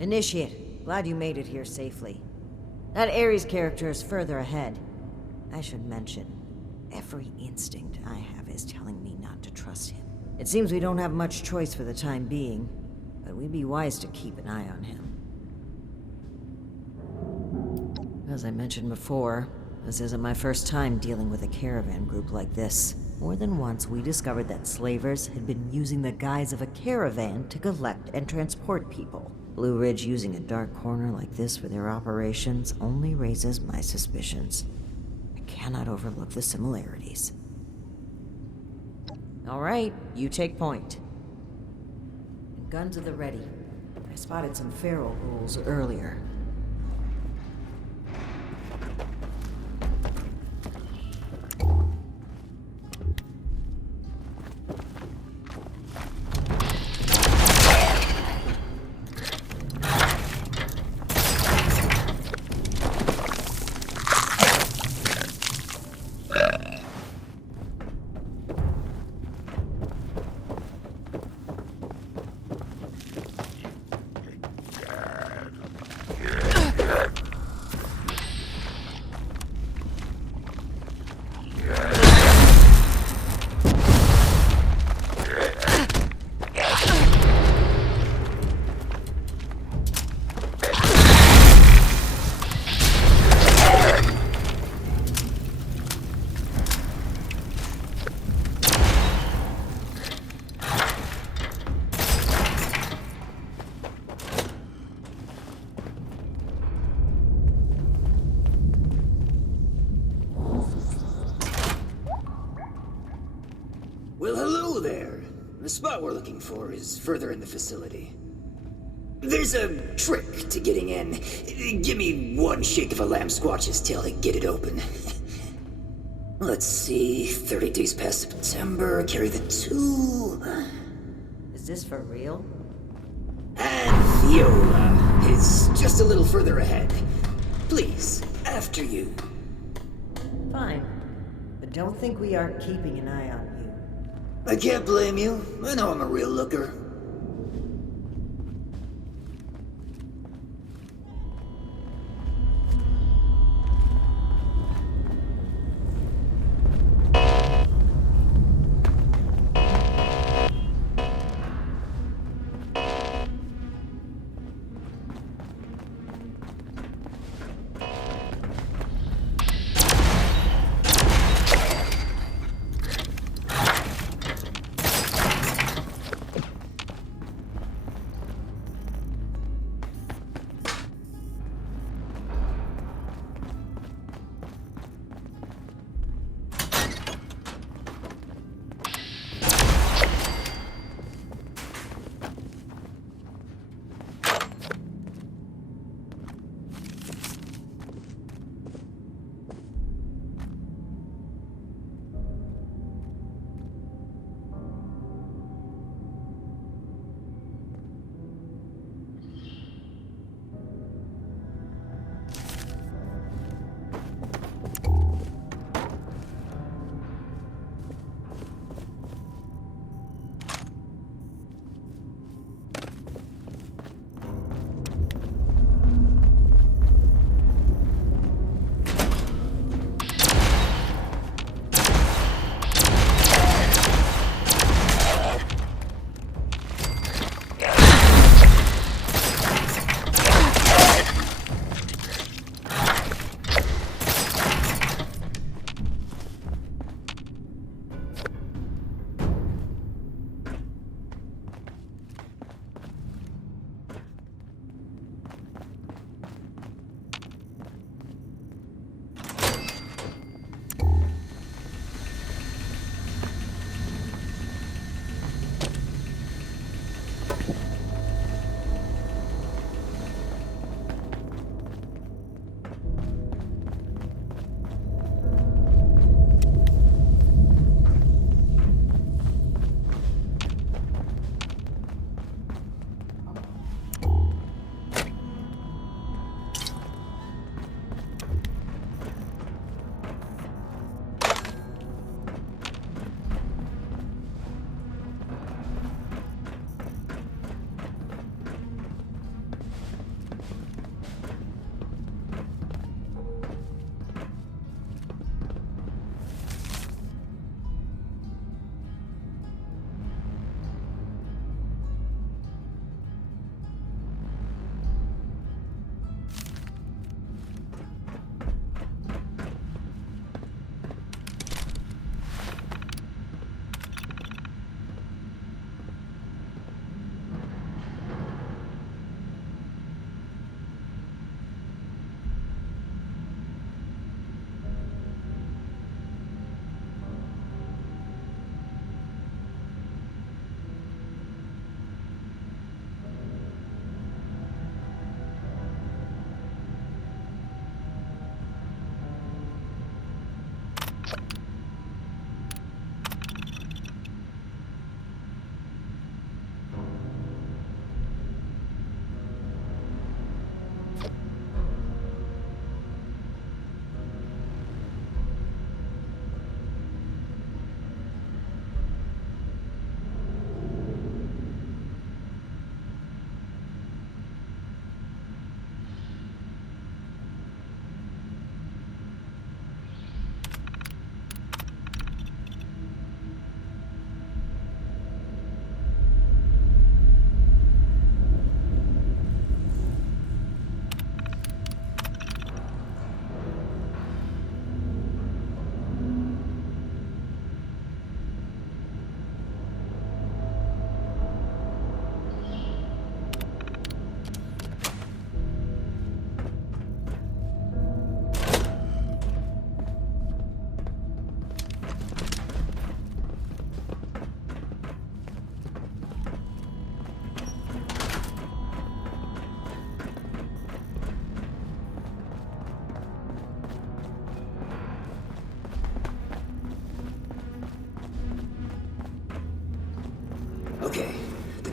Initiate, glad you made it here safely. That Ares character is further ahead. I should mention, every instinct I have is telling me not to trust him. It seems we don't have much choice for the time being, but we'd be wise to keep an eye on him. As I mentioned before, this isn't my first time dealing with a caravan group like this. More than once, we discovered that slavers had been using the guise of a caravan to collect and transport people. Blue Ridge using a dark corner like this for their operations only raises my suspicions. I cannot overlook the similarities. All right, you take point. Guns at the ready. I spotted some feral ghouls earlier. Well, hello there. The spot we're looking for is further in the facility. There's a trick to getting in. Give me one shake of a lamb squatch's tail to get it open. Let's see, 30 days past September, carry the 2. Is this for real? And Viola is just a little further ahead. Please, after you. Fine. But don't think we aren't keeping an eye on you. I can't blame you. I know I'm a real looker.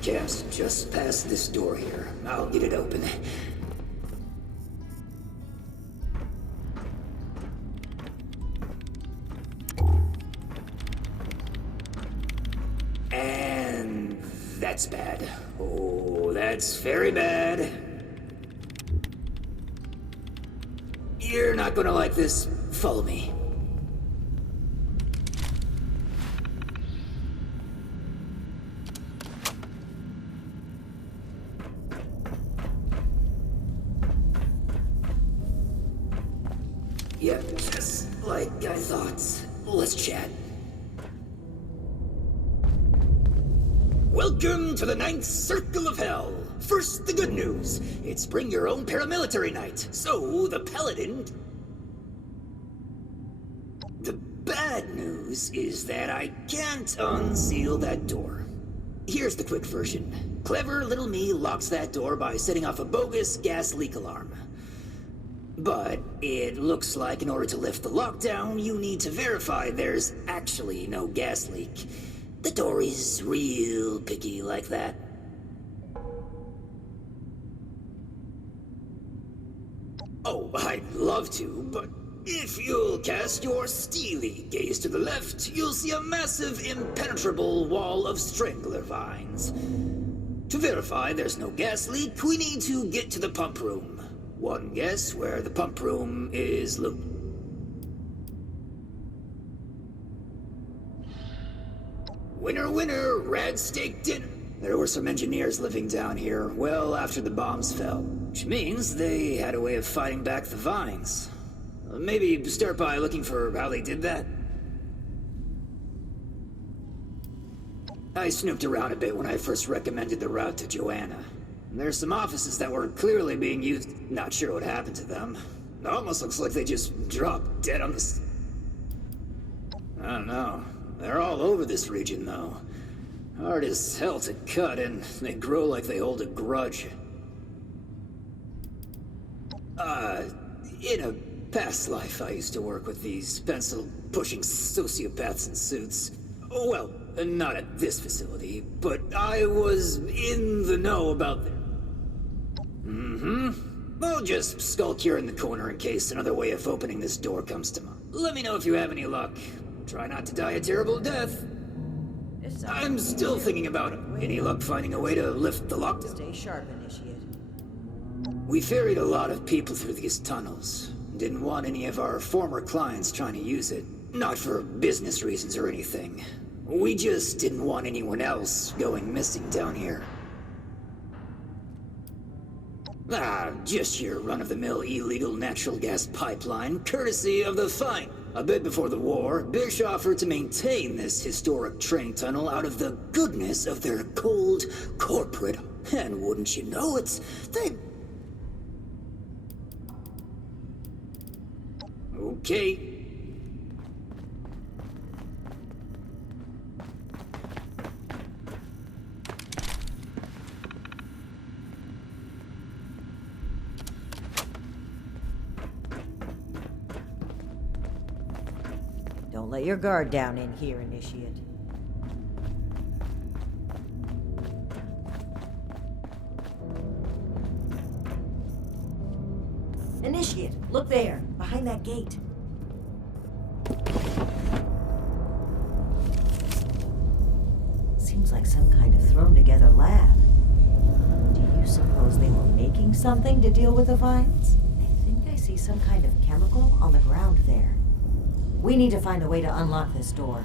camp's just past this door here. I'll get it open. And that's bad. Oh, that's very bad. You're not gonna like this. Follow me. Yep, just like I thought. Let's chat. Welcome to the Ninth Circle of Hell. First, the good news. It's bring your own paramilitary night. So, the Paladin... The bad news is that I can't unseal that door. Here's the quick version. Clever little me locks that door by setting off a bogus gas leak alarm. But it looks like in order to lift the lockdown, you need to verify there's actually no gas leak. The door is real picky like that. Oh, I'd love to, but if you'll cast your steely gaze to the left, you'll see a massive, impenetrable wall of strangler vines. To verify there's no gas leak, we need to get to the pump room. One guess where the pump room is located. Winner, winner, rad steak dinner. There were some engineers living down here well after the bombs fell, which means they had a way of fighting back the vines. Maybe start by looking for how they did that. I snooped around a bit when I first recommended the route to Joanna. There's some offices that were clearly being used. Not sure what happened to them. It almost looks like they just dropped dead on the... I don't know. They're all over this region, though. Hard as hell to cut, and they grow like they hold a grudge. In a past life, I used to work with these pencil-pushing sociopaths in suits. Oh, well, not at this facility, but I was in the know about them. I'll just skulk here in the corner in case another way of opening this door comes to mind. Let me know if you have any luck. Try not to die a terrible death. I'm still thinking about it. Any luck finding a way to lift the lockdown? Stay sharp, Initiate. We ferried a lot of people through these tunnels. Didn't want any of our former clients trying to use it. Not for business reasons or anything. We just didn't want anyone else going missing down here. Just your run-of-the-mill illegal natural gas pipeline, courtesy of the Fine. A bit before the war, Bish offered to maintain this historic train tunnel out of the goodness of their cold corporate. And wouldn't you know it, they... Okay. Don't let your guard down in here, Initiate. Initiate, look there, behind that gate. Seems like some kind of thrown-together lab. Do you suppose they were making something to deal with the vines? I think I see some kind of chemical on the ground there. We need to find a way to unlock this door.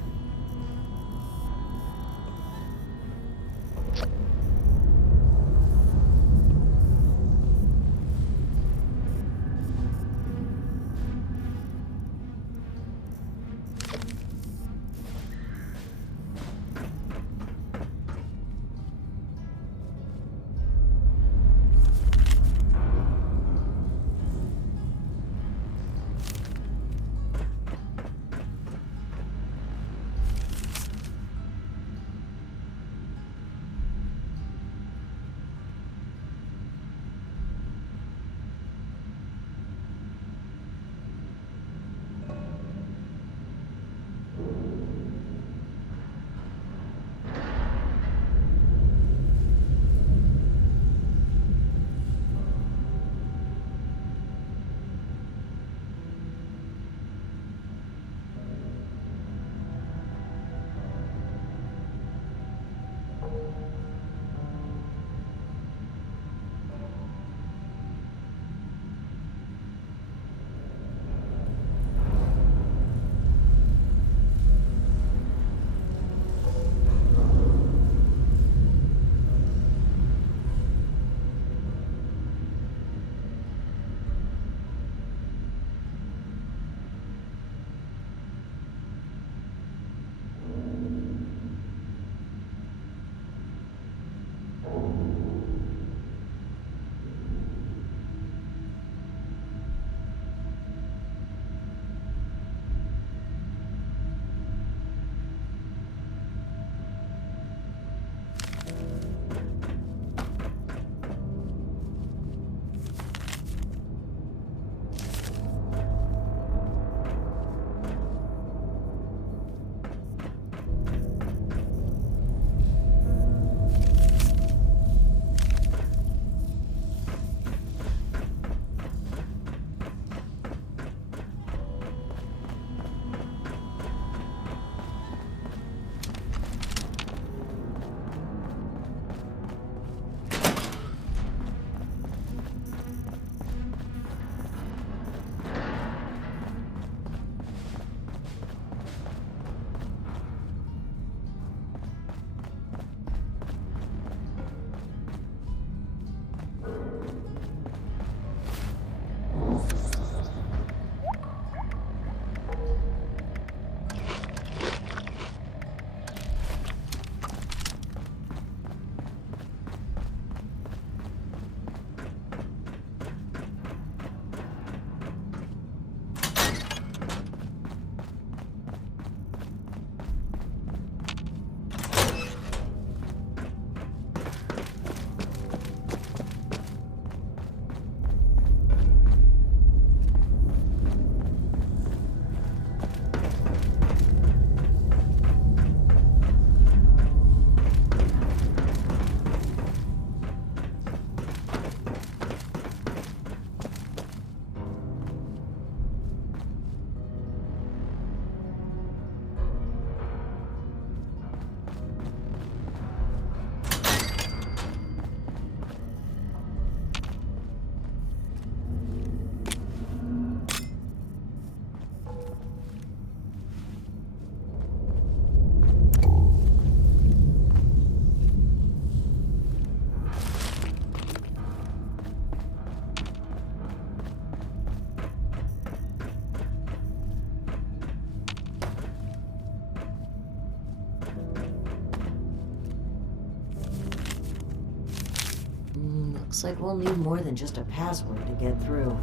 Looks like we'll need more than just a password to get through.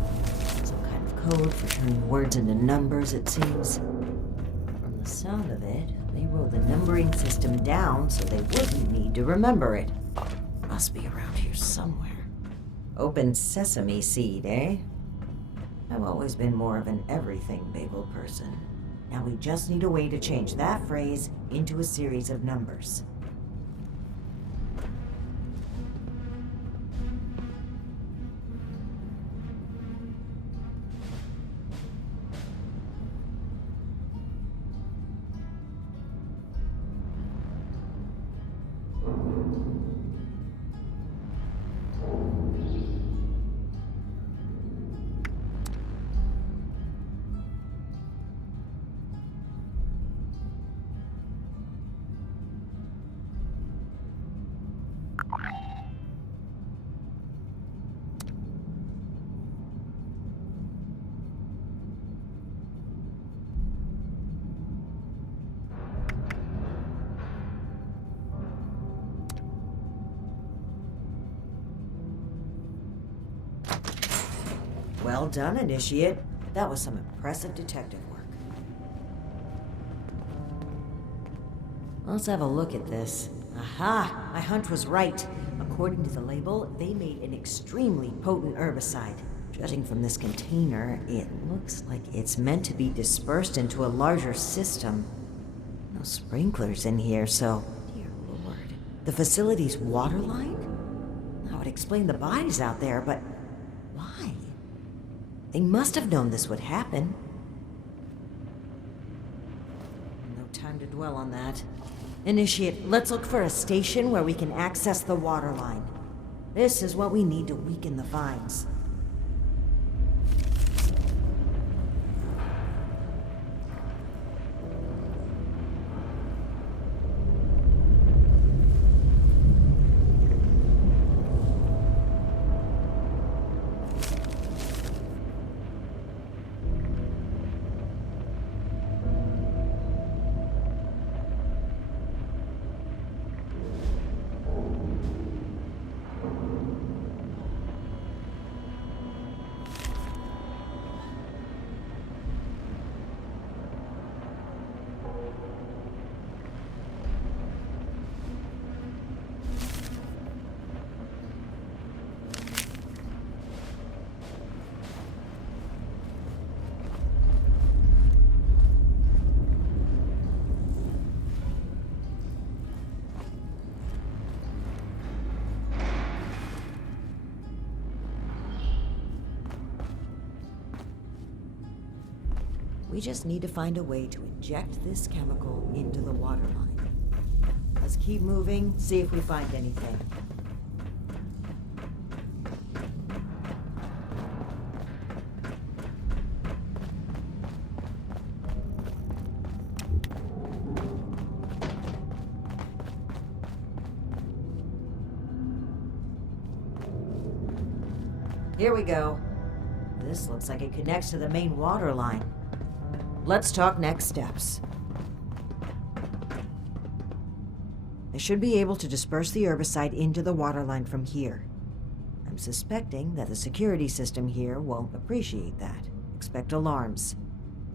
Some kind of code for turning words into numbers, it seems. From the sound of it, they wrote the numbering system down so they wouldn't need to remember it. Must be around here somewhere. Open sesame seed, eh? I've always been more of an everything bagel person. Now we just need a way to change that phrase into a series of numbers. Well done, Initiate. That was some impressive detective work. Let's have a look at this. Aha! My hunch was right. According to the label, they made an extremely potent herbicide. Judging from this container, it looks like it's meant to be dispersed into a larger system. No sprinklers in here, so... Dear Lord. The facility's water line? That would explain the bodies out there, but... why? They must have known this would happen. No time to dwell on that. Initiate, let's look for a station where we can access the water line. This is what we need to weaken the vines. We just need to find a way to inject this chemical into the water line. Let's keep moving, see if we find anything. Here we go. This looks like it connects to the main water line. Let's talk next steps. I should be able to disperse the herbicide into the water line from here. I'm suspecting that the security system here won't appreciate that. Expect alarms.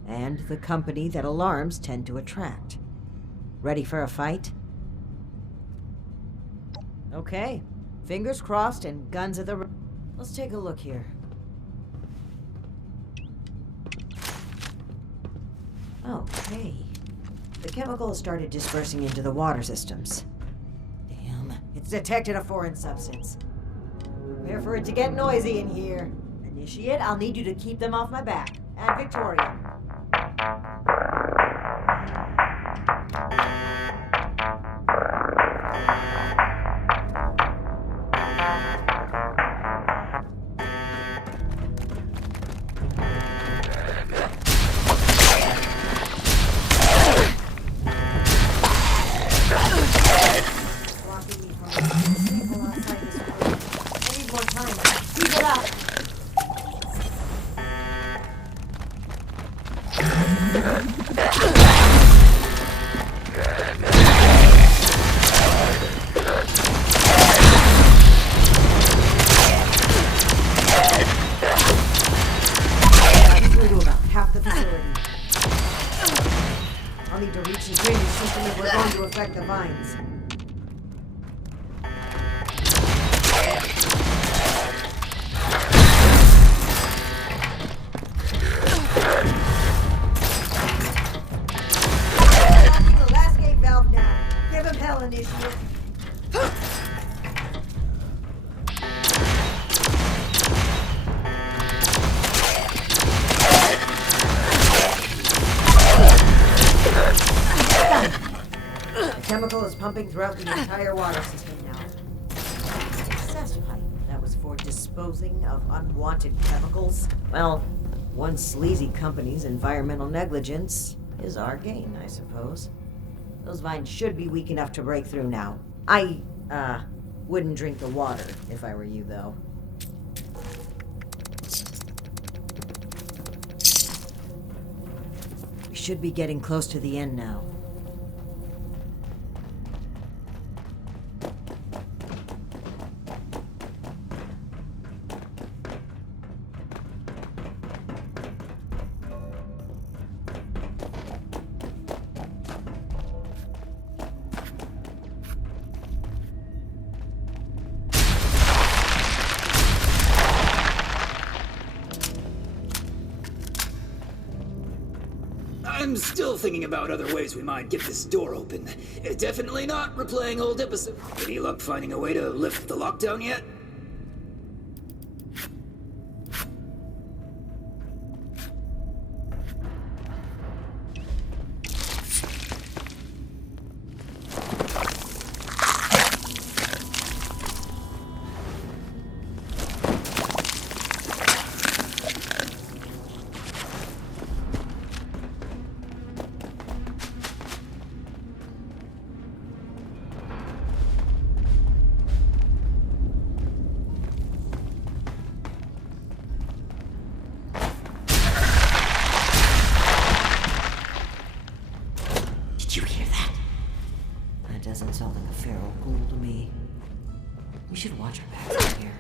And the company that alarms tend to attract. Ready for a fight? Okay. Fingers crossed and guns at the... Let's take a look here. Okay. The chemical has started dispersing into the water systems. Damn, it's detected a foreign substance. Prepare for it to get noisy in here. Initiate, I'll need you to keep them off my back. And Victoria. toxic drainage system if we're going to affect the vines. Unlocking the last gate valve now. Give him hell, Initiate. Chemical is pumping throughout the entire water system now. Access pipe that was for disposing of unwanted chemicals. Well, one sleazy company's environmental negligence is our gain, I suppose. Those vines should be weak enough to break through now. I, wouldn't drink the water if I were you, though. We should be getting close to the end now. I'm still thinking about other ways we might get this door open. Definitely not replaying old episodes. Any luck finding a way to lift the lockdown yet? Doesn't sound like a feral ghoul to me. We should watch our backs out here.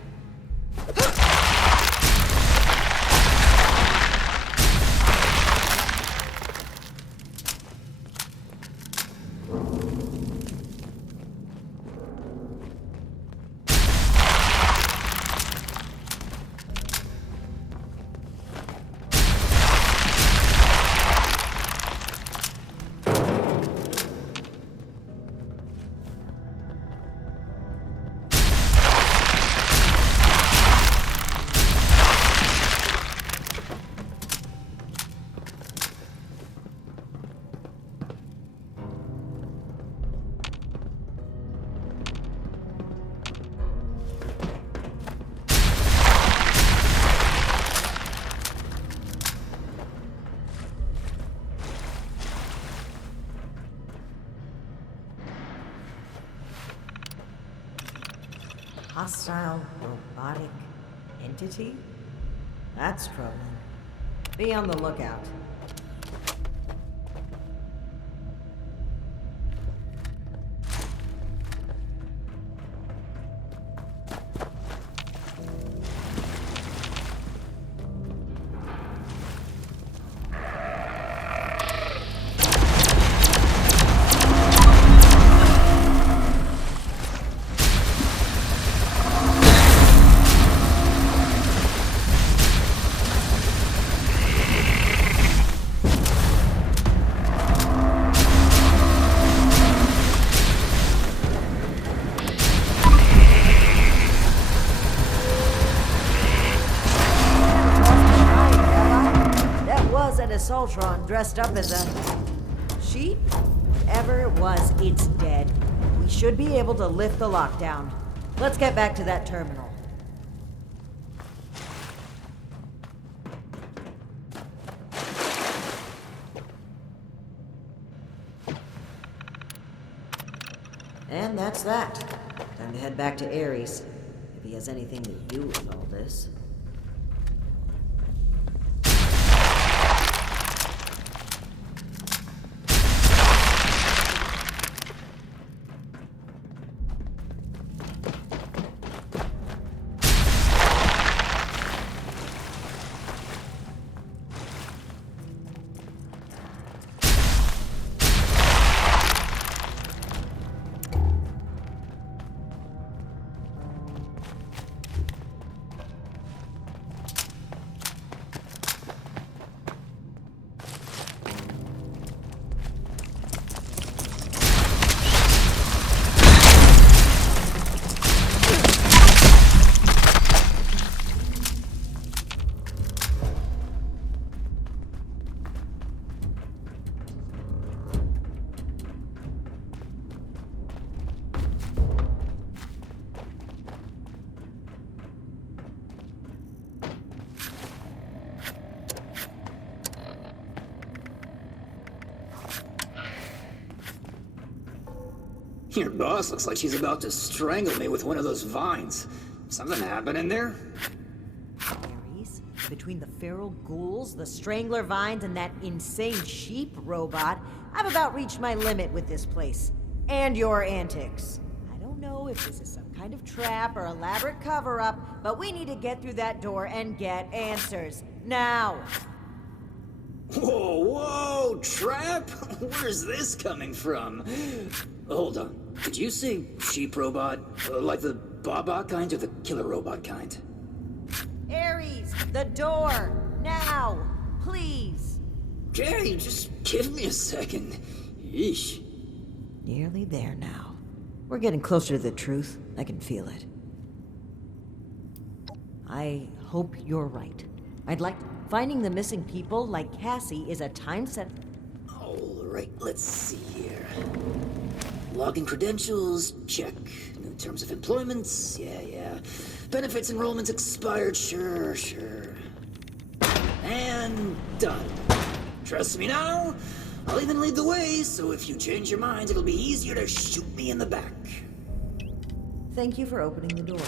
Hostile robotic entity? That's troubling. Be on the lookout. Assaultron dressed up as a sheep? Whatever it was, it's dead. We should be able to lift the lockdown. Let's get back to that terminal. And that's that. Time to head back to Ares. If he has anything to do with all this. Your boss looks like she's about to strangle me with one of those vines. Something happening there? Ares, between the feral ghouls, the strangler vines, and that insane sheep robot, I've about reached my limit with this place. And your antics. I don't know if this is some kind of trap or elaborate cover-up, but we need to get through that door and get answers. Now! Whoa, whoa, trap? Where's this coming from? Hold on. Did you say sheep robot? Like the Baba kind or the killer robot kind? Ares, the door! Now! Please! Okay, just give me a second. Yeesh. Nearly there now. We're getting closer to the truth. I can feel it. I hope you're right. I'd like... Finding the missing people, like Cassie, is a time set... Alright, let's see here. Login credentials, check. New terms of employment, yeah. Benefits enrollment expired, sure. And done. Trust me now? I'll even lead the way, so if you change your mind, it'll be easier to shoot me in the back. Thank you for opening the door.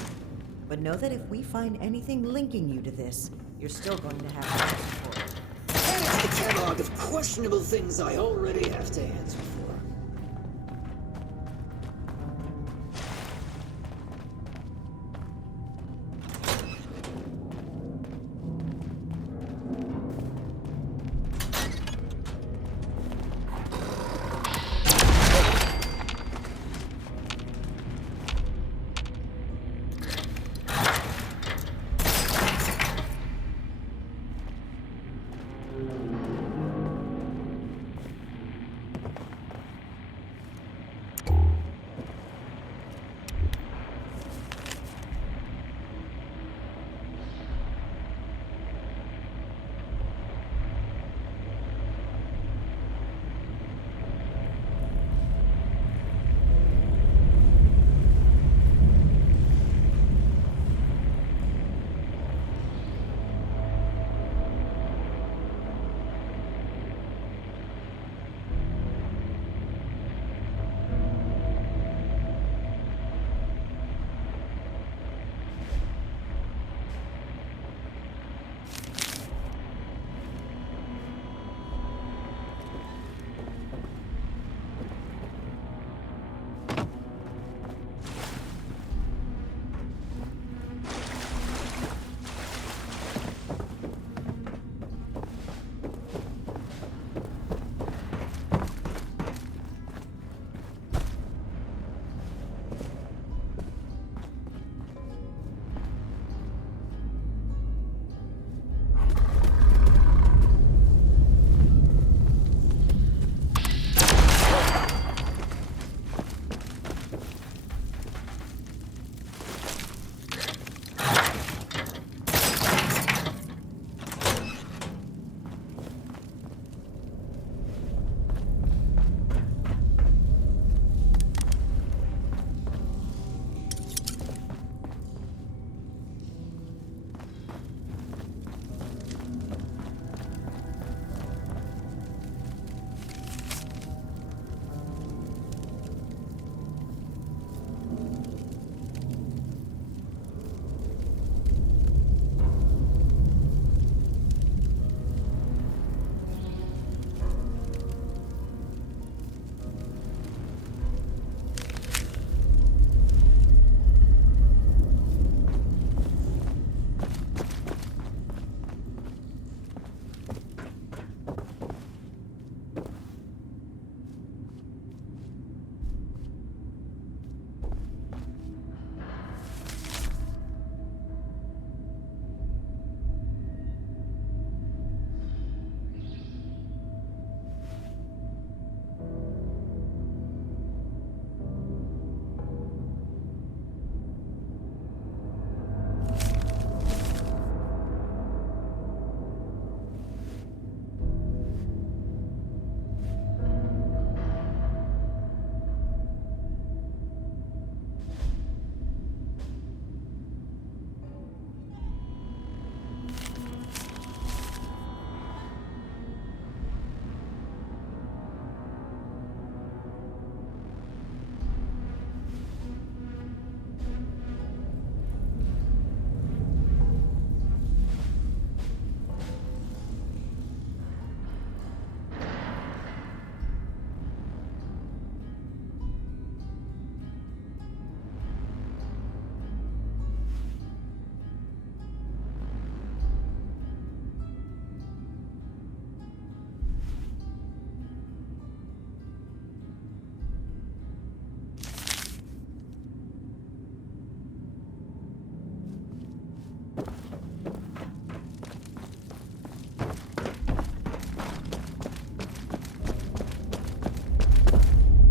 But know that if we find anything linking you to this, you're still going to have to answer for it. Add it to the catalog of questionable things I already have to answer for.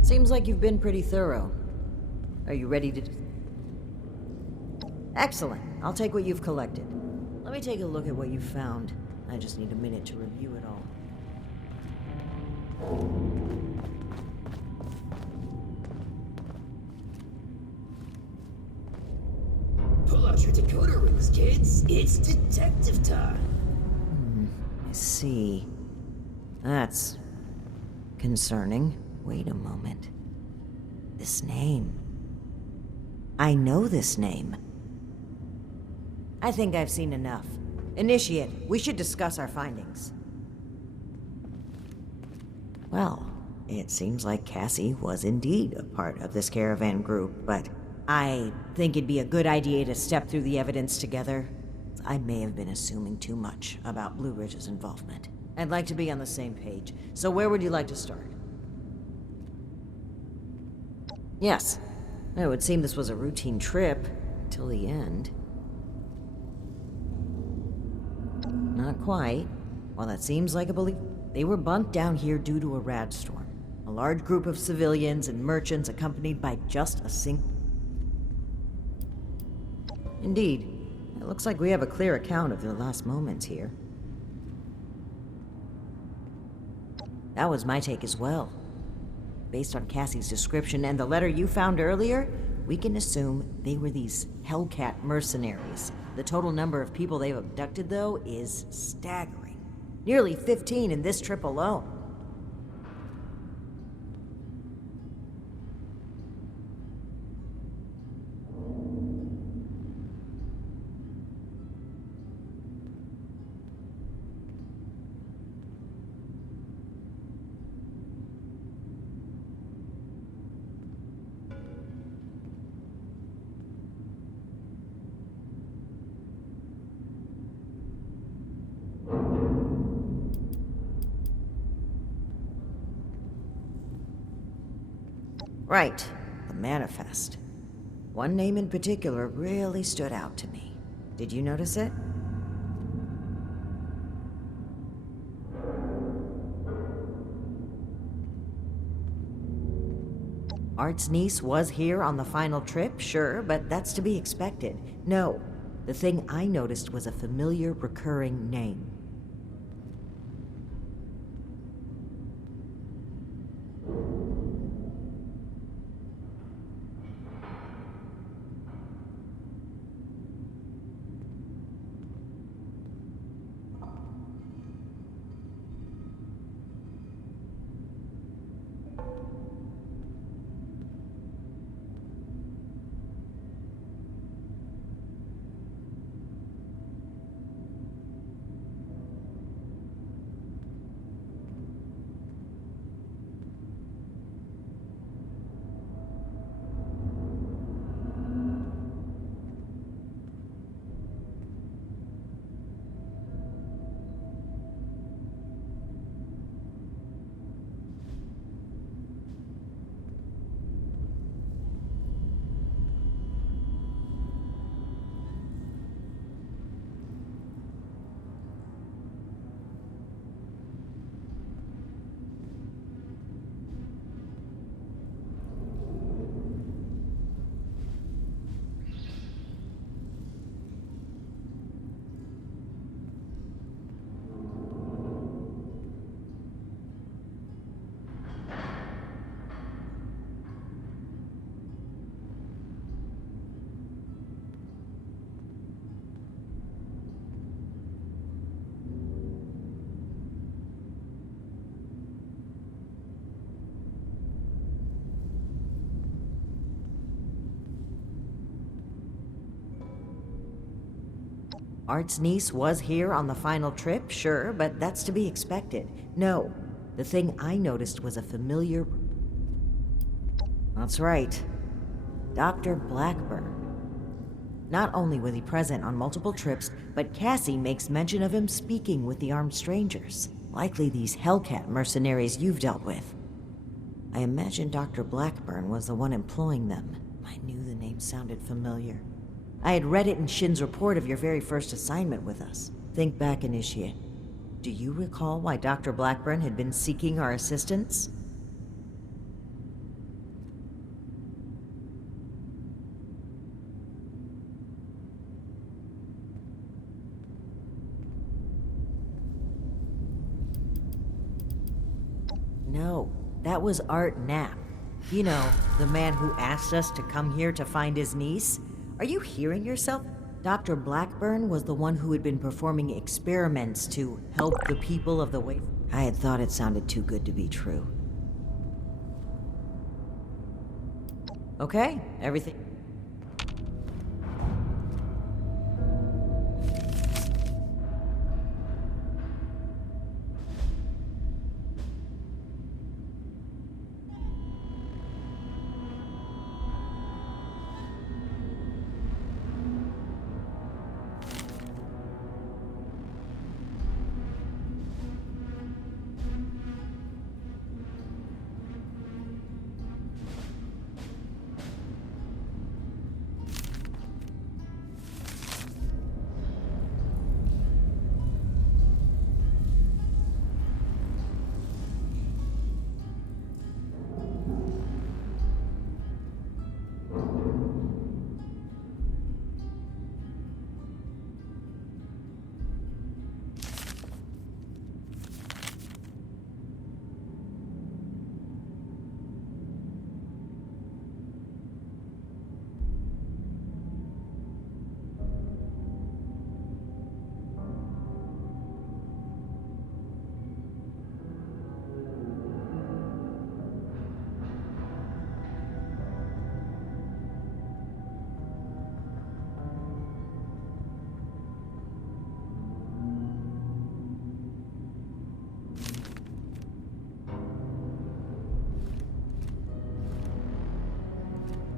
Seems like you've been pretty thorough. Are you ready to... Excellent. I'll take what you've collected. Let me take a look at what you've found. I just need a minute to review it all. Pull out your decoder rings, kids. It's detective time. I see. That's... concerning. Wait a moment. This name. I know this name. I think I've seen enough. Initiate, we should discuss our findings. Well, it seems like Cassie was indeed a part of this caravan group, but I think it'd be a good idea to step through the evidence together. I may have been assuming too much about Blue Ridge's involvement. I'd like to be on the same page, so where would you like to start? Yes. It would seem this was a routine trip, till the end. Not quite. While that seems like a belief, they were bunked down here due to a rad storm. A large group of civilians and merchants accompanied by just a single... Indeed. It looks like we have a clear account of their last moments here. That was my take as well. Based on Cassie's description and the letter you found earlier, we can assume they were these Hellcat mercenaries. The total number of people they've abducted, though, is staggering. Nearly 15 in this trip alone. Right, the manifest. One name in particular really stood out to me. Did you notice it? Art's niece was here on the final trip, sure, but that's to be expected. No, the thing I noticed was a familiar, recurring name. Art's niece was here on the final trip, sure, but that's to be expected. No, the thing I noticed was a familiar... That's right. Dr. Blackburn. Not only was he present on multiple trips, but Cassie makes mention of him speaking with the armed strangers. Likely these Hellcat mercenaries you've dealt with. I imagine Dr. Blackburn was the one employing them. I knew the name sounded familiar. I had read it in Shin's report of your very first assignment with us. Think back, Initiate. Do you recall why Dr. Blackburn had been seeking our assistance? That was Art Knapp. You know, the man who asked us to come here to find his niece. Are you hearing yourself? Dr. Blackburn was the one who had been performing experiments to help the people of the way. I had thought it sounded too good to be true. Okay, everything.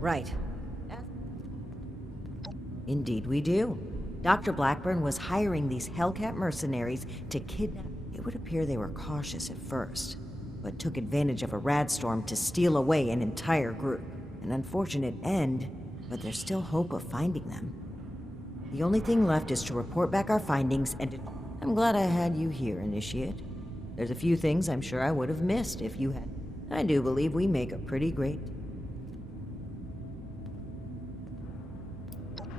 Right. Indeed we do. Dr. Blackburn was hiring these Hellcat mercenaries to kidnap. It would appear they were cautious at first, but took advantage of a radstorm to steal away an entire group. An unfortunate end, but there's still hope of finding them. The only thing left is to report back our findings, and I'm glad I had you here, Initiate. There's a few things I'm sure I would have missed if you had. I do believe we make a pretty great...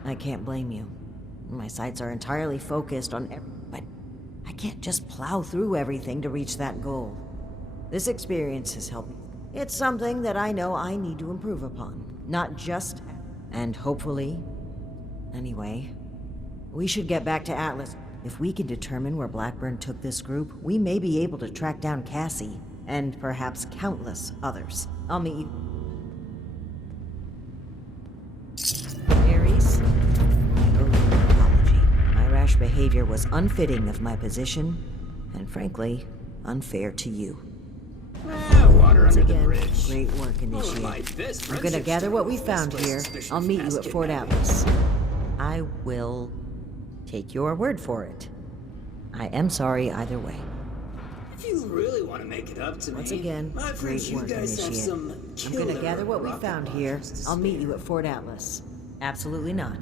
I can't blame you. My sights are entirely focused on but I can't just plow through everything to reach that goal. This experience has helped me. It's something that I know I need to improve upon. Not just... and hopefully... Anyway, we should get back to Atlas. If we can determine where Blackburn took this group, we may be able to track down Cassie, and perhaps countless others. I'll meet you. Ares, I owe you an apology. My rash behavior was unfitting of my position, and frankly, unfair to you. Water Once under the again, bridge. great work, Initiate. My best I'm gonna friendship gather what we story found was here. suspicion I'll of meet you mass at Fort kidnapping. Atlas. I will take your word for it. I am sorry either way. If you really want to make it up to Once me, again, I've heard great you work, guys have Initiate. some I'm gonna killer gather what we rocket found here. launchers to I'll meet spare. you at Fort Atlas. Absolutely not.